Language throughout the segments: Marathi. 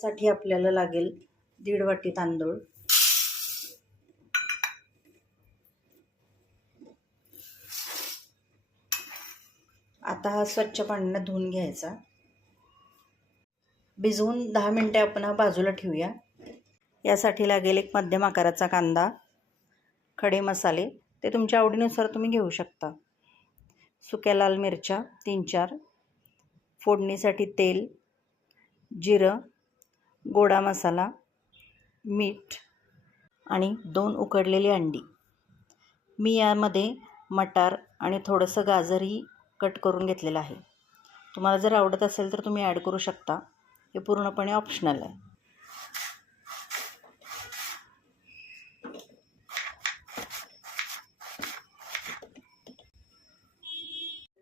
त्यासाठी आपल्याला लागेल दीड वाटी तांदूळ. आता हा स्वच्छ पाण्यानं धुवून घ्यायचा. भिजवून दहा मिनटे आपण हा बाजूला ठेवूया. यासाठी लागेल एक मध्यम आकाराचा कांदा खडे मसाले. ते तुमच्या आवडीनुसार तुम्ही घेऊ शकता. सुक्या लाल मिरच्या तीन चार. फोडणीसाठी तेल जिरं गोडा मसाला मीठ आणि दोन उकडलेली अंडी. मी यामध्ये मटार आणि थोडंसं गाजरही कट करून घेतलेलं आहे. तुम्हाला जर आवडत असेल तर तुम्ही ॲड करू शकता. हे पूर्णपणे ऑप्शनल आहे.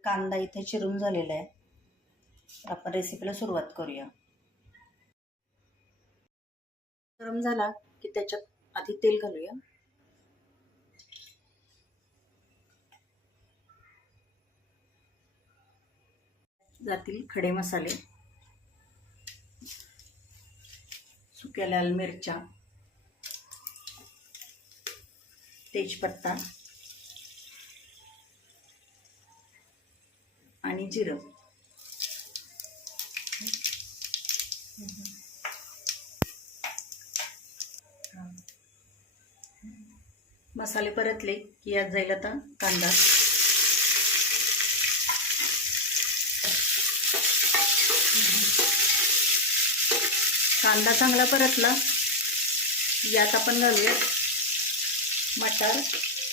कांदा इथे चिरून झालेला आहे. आपण रेसिपीला सुरुवात करूया. गरम झाला की त्याच्यात आधी तेल घालूया. जातील खडे मसाले. सुक्या लाल मिरच्या. तेजपत्ता. आणि जिरं. मसाले परतले की यात जाईल आता कांदा. कांदा चांगला परतला. यात आपण घालूया मटार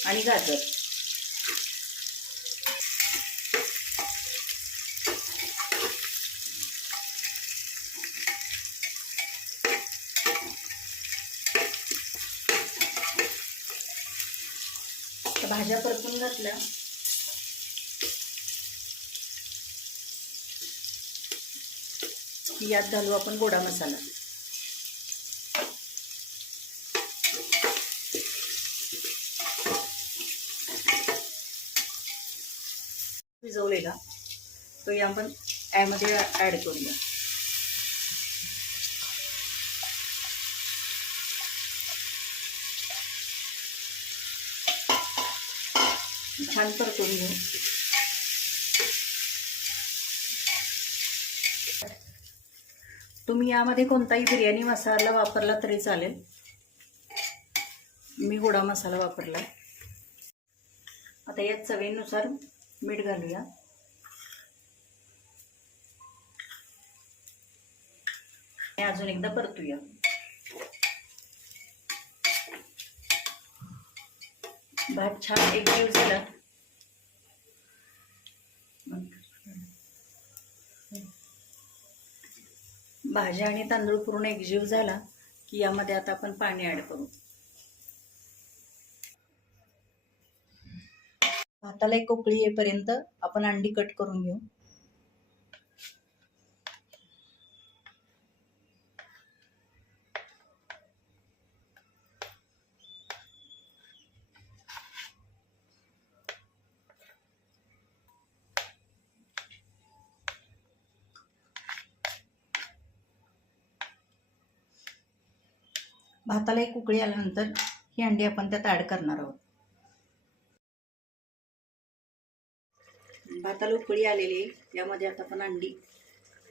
आणि गाजर. भाज्या परतून घातल्या. यात घालू आपण गोडा मसाला. भिजवलेला तो या आपण यामध्ये ॲड करूया. छान परतून घेऊ. तुम्ही यामध्ये कोणताही बिर्याणी मसाला वापरला तरी चालेल. मी गोडा मसाला वापरला. आता यात चवीनुसार मीठ घालूया. अजून एकदा परतूया. भात छान एकजीव झाला. भाज्या आणि तांदूळ पूर्ण एकजीव झाला की यामध्ये आता आपण पाणी ॲड करू. भाताला एक उकळी येईपर्यंत आपण अंडी कट करून घेऊ. भाताला एक उकळी आल्यानंतर ही अंडी आपण त्यात ॲड करणार आहोत. भाताला उकळी आलेली आहे यामध्ये आता आपण अंडी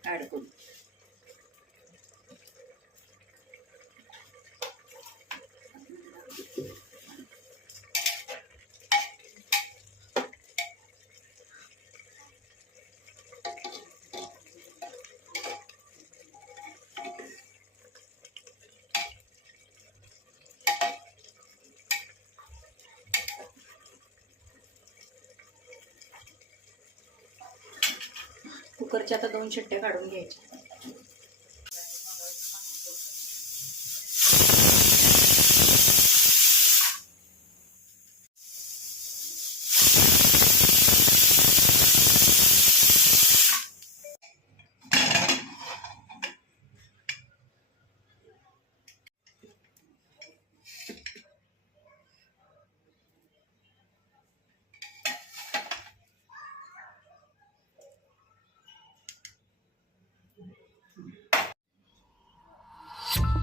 ॲड करू. कुकरच्या आता दोन शिट्ट्या काढून घ्यायच्या.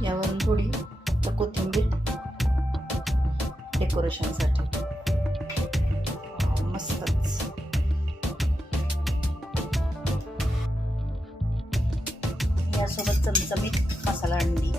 यावरून थोडी कोथिंबीर डेकोरेशनसाठी. मस्तच. यासोबत चमचमीत मसाला अंडी.